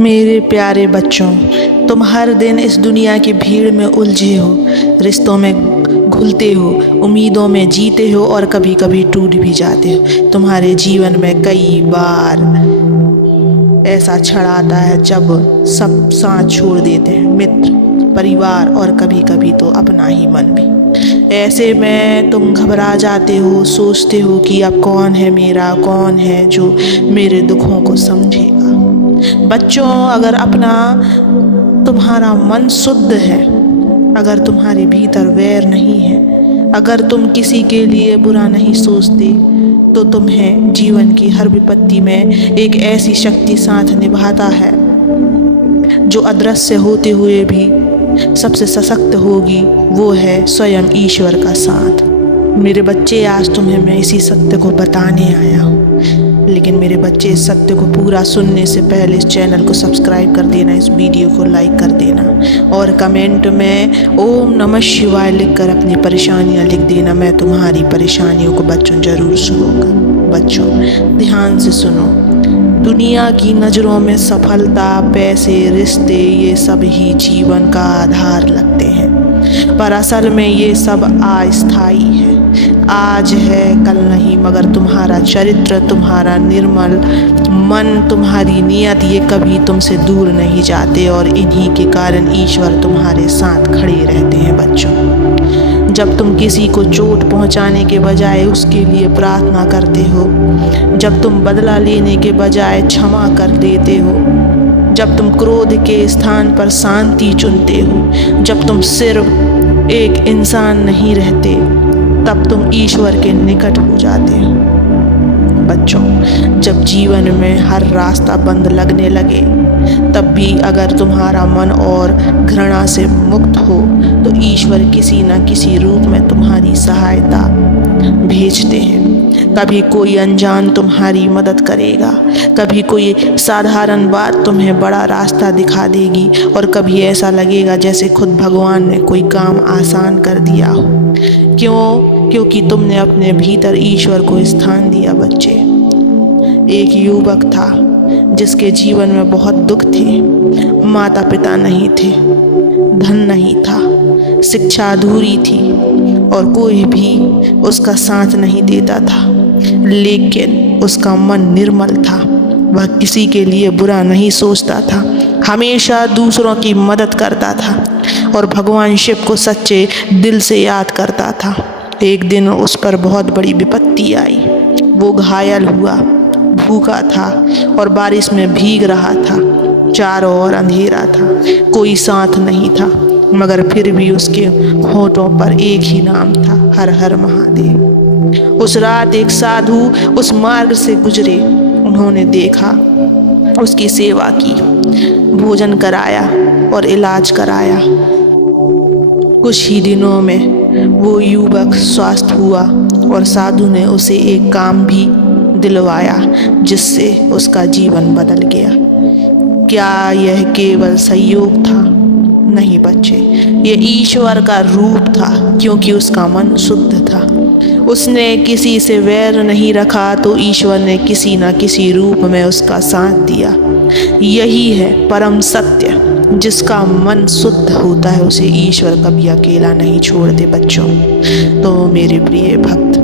मेरे प्यारे बच्चों, तुम हर दिन इस दुनिया की भीड़ में उलझे हो, रिश्तों में घुलते हो, उम्मीदों में जीते हो और कभी कभी टूट भी जाते हो। तुम्हारे जीवन में कई बार ऐसा क्षण आता है जब सब साथ छोड़ देते हैं, मित्र, परिवार और कभी कभी तो अपना ही मन भी। ऐसे में तुम घबरा जाते हो, सोचते हो कि अब कौन है मेरा, कौन है जो मेरे दुखों को समझेगा। बच्चों, अगर तुम्हारा मन शुद्ध है, अगर तुम्हारे भीतर वैर नहीं है, अगर तुम किसी के लिए बुरा नहीं सोचते, तो तुम्हें जीवन की हर विपत्ति में एक ऐसी शक्ति साथ निभाता है जो अदृश्य होते हुए भी सबसे सशक्त होगी। वो है स्वयं ईश्वर का साथ। मेरे बच्चे, आज तुम्हें मैं इसी सत्य को बताने आया हूँ। लेकिन मेरे बच्चे, इस सत्य को पूरा सुनने से पहले इस चैनल को सब्सक्राइब कर देना, इस वीडियो को लाइक कर देना और कमेंट में ओम नमः शिवाय लिखकर अपनी परेशानियाँ लिख देना। मैं तुम्हारी परेशानियों को बच्चों ज़रूर सुनूंगा। बच्चों, ध्यान से सुनो। दुनिया की नज़रों में सफलता, पैसे, रिश्ते, ये सब ही जीवन का आधार लगते हैं, पर असल में ये सब अस्थायी है। आज है कल नहीं, मगर तुम्हारा चरित्र, तुम्हारा निर्मल मन, तुम्हारी नियत, ये कभी तुमसे दूर नहीं जाते और इन्हीं के कारण ईश्वर तुम्हारे साथ खड़े रहते हैं। बच्चों, जब तुम किसी को चोट पहुंचाने के बजाय उसके लिए प्रार्थना करते हो, जब तुम बदला लेने के बजाय क्षमा कर देते हो, जब तुम क्रोध के स्थान पर शांति चुनते हो, जब तुम सिर्फ एक इंसान नहीं रहते, तब तुम ईश्वर के निकट हो जाते हो। बच्चों, जब जीवन में हर रास्ता बंद लगने लगे, तब भी अगर तुम्हारा मन और घृणा से मुक्त हो, तो ईश्वर किसी न किसी रूप में तुम्हारी सहायता भेजते हैं। कभी कोई अनजान तुम्हारी मदद करेगा, कभी कोई साधारण बात तुम्हें बड़ा रास्ता दिखा देगी और कभी ऐसा लगेगा जैसे खुद भगवान ने कोई काम आसान कर दिया हो। क्यों? क्योंकि तुमने अपने भीतर ईश्वर को स्थान दिया। बच्चे, एक युवक था जिसके जीवन में बहुत दुख थे। माता पिता नहीं थे, धन नहीं था, शिक्षा अधूरी थी और कोई भी उसका साथ नहीं देता था। लेकिन उसका मन निर्मल था, वह किसी के लिए बुरा नहीं सोचता था, हमेशा दूसरों की मदद करता था और भगवान शिव को सच्चे दिल से याद करता था। एक दिन उस पर बहुत बड़ी विपत्ति आई। वो घायल हुआ, भूखा था और बारिश में भीग रहा था। चारों ओर अंधेरा था, कोई साथ नहीं था, मगर फिर भी उसके होठों पर एक ही नाम था, हर हर महादेव। उस रात एक साधु उस मार्ग से गुजरे। उन्होंने देखा, उसकी सेवा की, भोजन कराया और इलाज कराया। कुछ ही दिनों में वो युवक स्वस्थ हुआ और साधु ने उसे एक काम भी दिलवाया जिससे उसका जीवन बदल गया। क्या यह केवल संयोग था? नहीं बच्चे, ये ईश्वर का रूप था, क्योंकि उसका मन शुद्ध था। उसने किसी से वैर नहीं रखा, तो ईश्वर ने किसी न किसी रूप में उसका साथ दिया। यही है परम सत्य। जिसका मन शुद्ध होता है उसे ईश्वर कभी अकेला नहीं छोड़ते। बच्चों, तो मेरे प्रिय भक्त,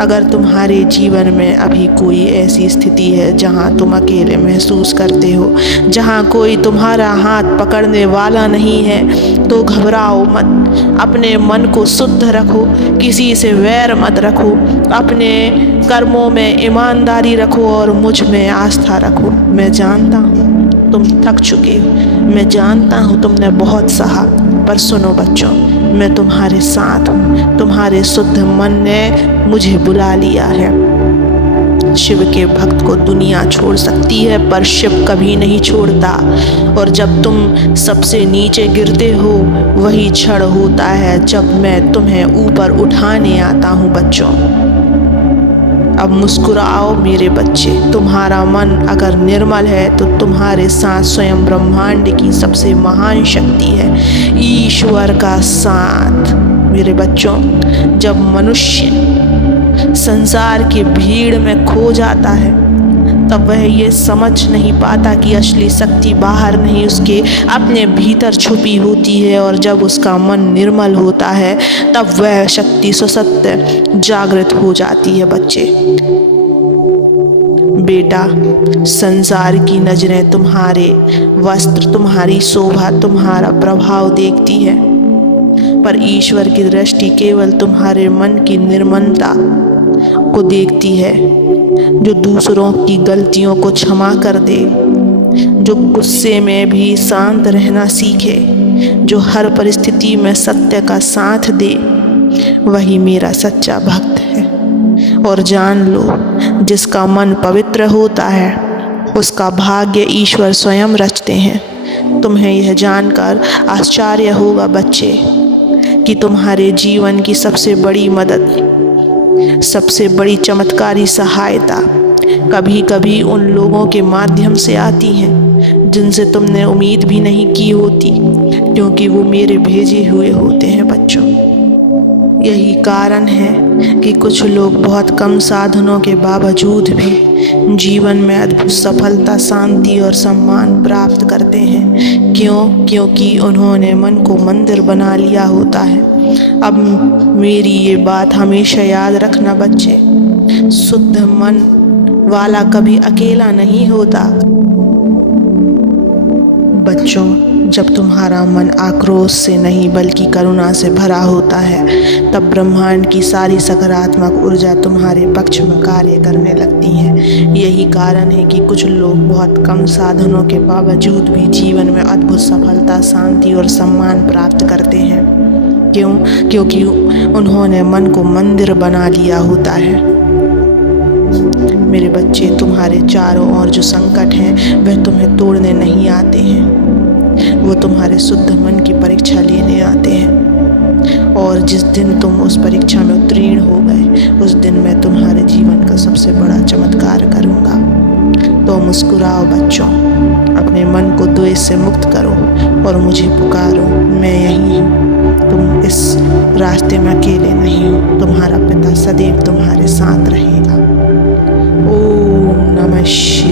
अगर तुम्हारे जीवन में अभी कोई ऐसी स्थिति है जहां तुम अकेले महसूस करते हो, जहां कोई तुम्हारा हाथ पकड़ने वाला नहीं है, तो घबराओ मत। अपने मन को शुद्ध रखो, किसी से वैर मत रखो, अपने कर्मों में ईमानदारी रखो और मुझ में आस्था रखो। मैं जानता हूँ तुम थक चुके हो, मैं जानता हूँ तुमने बहुत सहा, पर सुनो बच्चों, मैं तुम्हारे साथ हूँ। तुम्हारे शुद्ध मन ने मुझे बुला लिया है। शिव के भक्त को दुनिया छोड़ सकती है, पर शिव कभी नहीं छोड़ता। और जब तुम सबसे नीचे गिरते हो, वही क्षण होता है जब मैं तुम्हें ऊपर उठाने आता हूँ। बच्चों, अब मुस्कुराओ मेरे बच्चे। तुम्हारा मन अगर निर्मल है तो तुम्हारे साथ स्वयं ब्रह्मांड की सबसे महान शक्ति है, ईश्वर का साथ। मेरे बच्चों, जब मनुष्य संसार की भीड़ में खो जाता है, तब वह ये समझ नहीं पाता कि असली शक्ति बाहर नहीं उसके अपने भीतर छुपी होती है। और जब उसका मन निर्मल होता है तब वह शक्ति सशक्त जागृत हो जाती है। बच्चे, बेटा, संसार की नजरें तुम्हारे वस्त्र, तुम्हारी शोभा, तुम्हारा प्रभाव देखती है, पर ईश्वर की दृष्टि केवल तुम्हारे मन की निर्मलता को देखती है, जो दूसरों की गलतियों को क्षमा कर दे, जो गुस्से में भी शांत रहना सीखे, जो हर परिस्थिति में सत्य का साथ दे, वही मेरा सच्चा भक्त है। और जान लो, जिसका मन पवित्र होता है उसका भाग्य ईश्वर स्वयं रचते हैं। तुम्हें यह जानकर आश्चर्य होगा बच्चे कि तुम्हारे जीवन की सबसे बड़ी मदद, सबसे बड़ी चमत्कारी सहायता कभी कभी उन लोगों के माध्यम से आती हैं जिनसे तुमने उम्मीद भी नहीं की होती, क्योंकि वो मेरे भेजे हुए होते हैं। बच्चों, यही कारण है कि कुछ लोग बहुत कम साधनों के बावजूद भी जीवन में अद्भुत सफलता, शांति और सम्मान प्राप्त करते हैं। क्यों? क्योंकि उन्होंने मन को मंदिर बना लिया होता है। अब मेरी ये बात हमेशा याद रखना बच्चे, शुद्ध मन वाला कभी अकेला नहीं होता। बच्चों, जब तुम्हारा मन आक्रोश से नहीं बल्कि करुणा से भरा होता है तब ब्रह्मांड की सारी सकारात्मक ऊर्जा तुम्हारे पक्ष में कार्य करने लगती है। यही कारण है कि कुछ लोग बहुत कम साधनों के बावजूद भी जीवन में अद्भुत सफलता, शांति और सम्मान प्राप्त करते हैं। क्यों? क्योंकि उन्होंने मन को मंदिर बना लिया होता है। मेरे बच्चे, तुम्हारे चारों ओर जो संकट हैं वह तुम्हें तोड़ने नहीं आते हैं, वो तुम्हारे शुद्ध मन की परीक्षा लेने आते हैं। और जिस दिन तुम उस परीक्षा में उत्तीर्ण हो गए उस दिन मैं तुम्हारे जीवन का सबसे बड़ा चमत्कार करूँगा। तो मुस्कुराओ बच्चों, अपने मन को द्वेष से मुक्त करो और मुझे पुकारो। मैं यहीं हूँ, तुम इस रास्ते में अकेले नहीं हो। तुम्हारा पिता सदैव तुम्हारे साथ रहेगा। ओम नमः शिवाय।